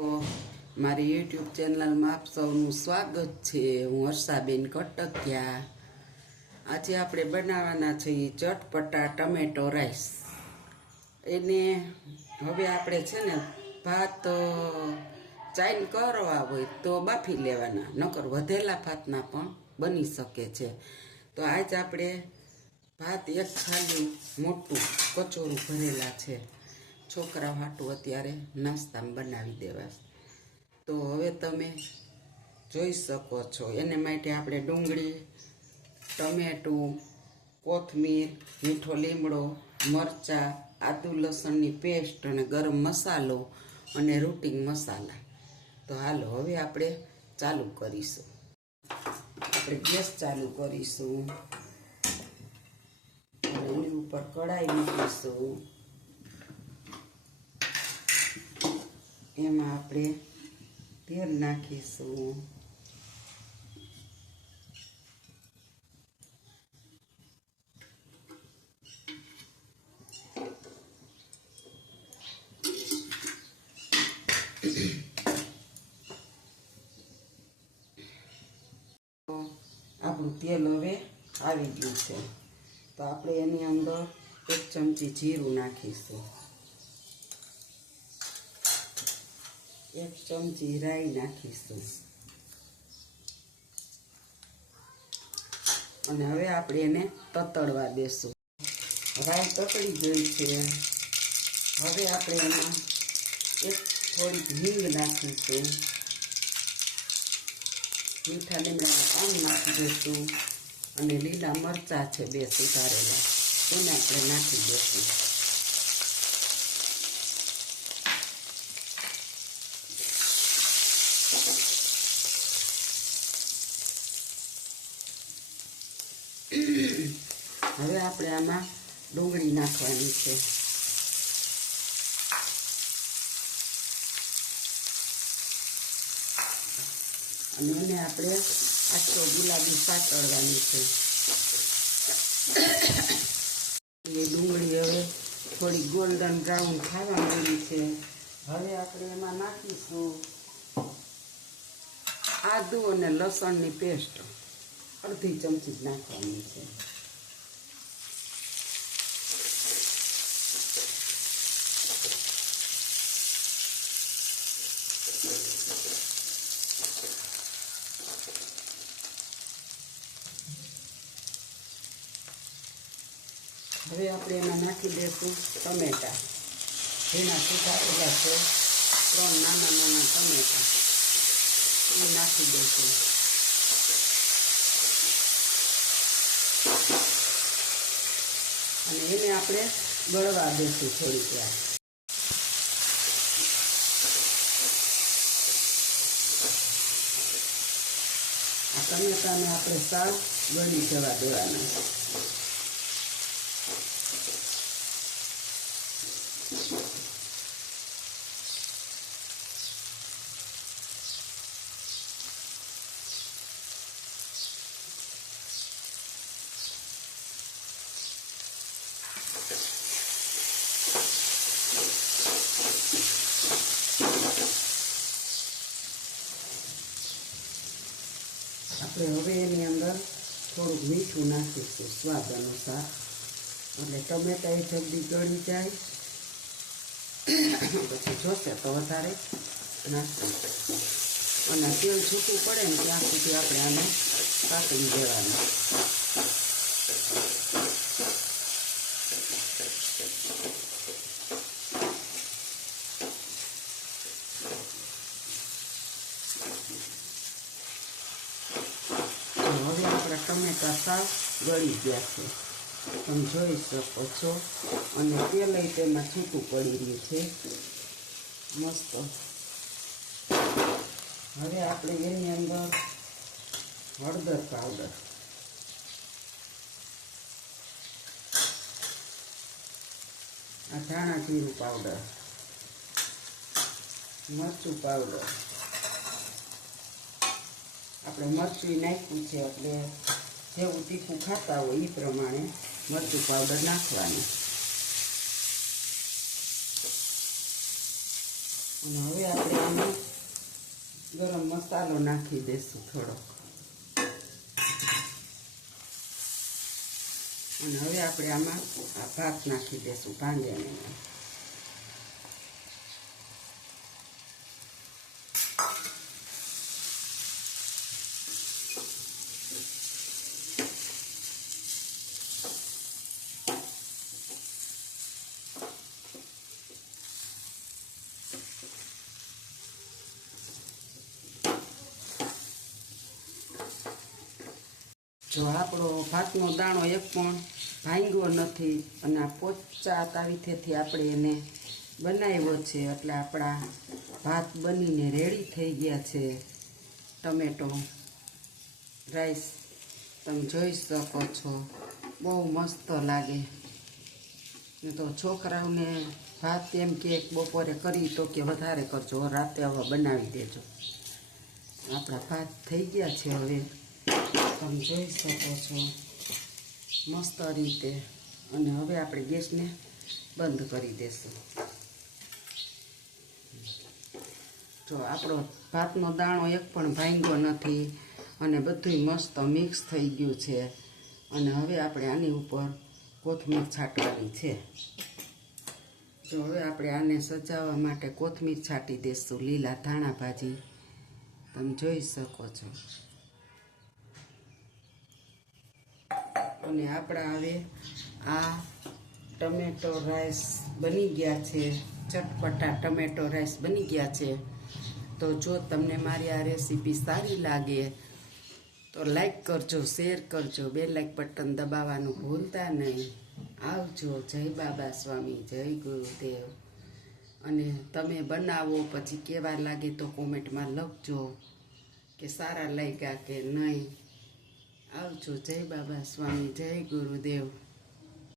મારી યુટ્યુબ ચેનલમાં આપ સૌનું સ્વાગત છે। હું હર્ષાબેન કટકિયા। આજે આપણે બનાવવાના છીએ ચટપટા ટમેટો રાઈસ। એને હવે આપણે છે ને ભાત ચાઈન કરવા હોય તો બાફી લેવાના, નકર વધેલા ભાતના પણ બની શકે છે। તો આજ આપણે ભાત એક થાળી મોટું કચોરું ભરેલા છે, છોકરા હાટું અત્યારે નાસ્તામાં બનાવી દેવા। તો હવે તમે જોઈ શકો છો, એને માટે આપણે ડુંગળી, ટમેટું, કોથમીર, મીઠો લીમડો, મરચાં, આદુ લસણની પેસ્ટ અને ગરમ મસાલો અને રૂટિંગ મસાલા। તો હાલો હવે આપણે ચાલુ કરીશું। આપણે ગેસ ચાલુ કરીશું અને એની ઉપર કઢાઈ મૂકીશું। એમાં આપણે તેલ નાખીશું। આપણું તેલ હવે આવી ગયું છે, તો આપણે એની અંદર 1 ચમચી જીરું નાખીશું, 1 ચમચી રાઈ નાખીશું અને હવે આપણે એને તતડવા દેશું। રાઈ તતડી ગઈ છે, હવે આપણે એમાં થોડીક હિંગ નાખીશું, મીઠા લીમડાના પાન નાખી દઈશું અને લીલા મરચાં છે 2 સુધારેલા, એને આપણે નાખી દઈશું। હવે આપણે આમાં ડુંગળી નાખવાની છે, અને એને આપણે આખો ગુલાબી સાતળવાની છે। એ ડુંગળી હવે થોડી ગોલ્ડન બ્રાઉન થવા માંડી છે। હવે આપણે એમાં નાખીશું આદુ અને લસણની પેસ્ટ, 1/2 ચમચી નાખવાની છે। હવે આપણે એમાં નાખી દઈશું ટમેટા, જેના સુધારેલા છે 3 નાના નાના ટમેટા, એ નાખી દઈશું। અને એને આપણે ગળવા દઈશું થોડીક વાર। આ ટમેટાને આપણે સાવ ગળી જવા દેવાના। આપણે હવે એની અંદર થોડુંક મીઠું નાખીશું સ્વાદ અનુસાર, એટલે ટમેટા એ જલ્દી ગળી જાય, પછી જોશે તો વધારે નાખીશું અને તેલ છૂટું પડે ને ત્યાં સુધી આપણે આને કાપી દેવાનું। હવે આપણા ટમેટા સાવ ગળી ગયા છે, તમે જોઈ શકો છો, અને તેલ તેમાં છૂટું પડી રહ્યું છે મસ્ત। હવે આપણે એની અંદર હળદર પાવડર, આ ધાણા જીરું પાવડર, મરચું પાવડર, આપણે મરચું નાખ્યું છે એટલે જેવું તીખું ખાતા હોય એ પ્રમાણે મરચું પાવડર નાખવાનું। અને હવે આપણે આમાં ગરમ મસાલો નાખી દઈશું થોડોક. અને હવે આપણે આમાં આ ભાત નાખી દઈશું ભાંગેને. જો આપણો ભાતનો દાણો એક પણ ભાંગ્યો નથી અને આ પોચા તાવીથેથી આપણે એને બનાવ્યો છે એટલે આપણા ભાત બનીને રેડી થઈ ગયા છે. ટમેટો રાઈસ તમે જોઈ શકો છો, બહુ મસ્ત લાગે. ને તો છોકરાઓને ભાત એમ કે બપોરે કરી તો કે વધારે કરજો, રાતે હવે બનાવી દેજો. આપણા ભાત થઈ ગયા છે હવે તમે જોઈ શકો છો મસ્ત રીતે. અને હવે આપણે ગેસને બંધ કરી દઈશું. જો આપણો ભાતનો દાણો એક પણ ભાંગ્યો નથી અને બધું મસ્ત મિક્સ થઈ ગયું છે. અને હવે આપણે આની ઉપર કોથમીર છાંટવાની છે. જો હવે આપણે આને સજાવવા માટે કોથમીર છાંટી દઈશું, લીલા ધાણા ભાજી તમે જોઈ શકો છો. અને આપણા હવે આ ટમેટો રાઈસ બની ગયા છે, ચટપટા ટમેટો રાઈસ બની ગયા છે. તો જો તમને મારી આ રેસીપી સારી લાગે તો લાઈક કરજો, શેર કરજો, બે લાઈક બટન દબાવવાનું ભૂલતા નહીં. આવજો. જય બાબા સ્વામી, જય ગુરુદેવ. અને તમે બનાવો પછી કેવા લાગે તો કોમેન્ટમાં લખજો કે સારા લાગ્યા કે નહીં. આવજો. જય બાબા સ્વામી, જય ગુરુદેવ.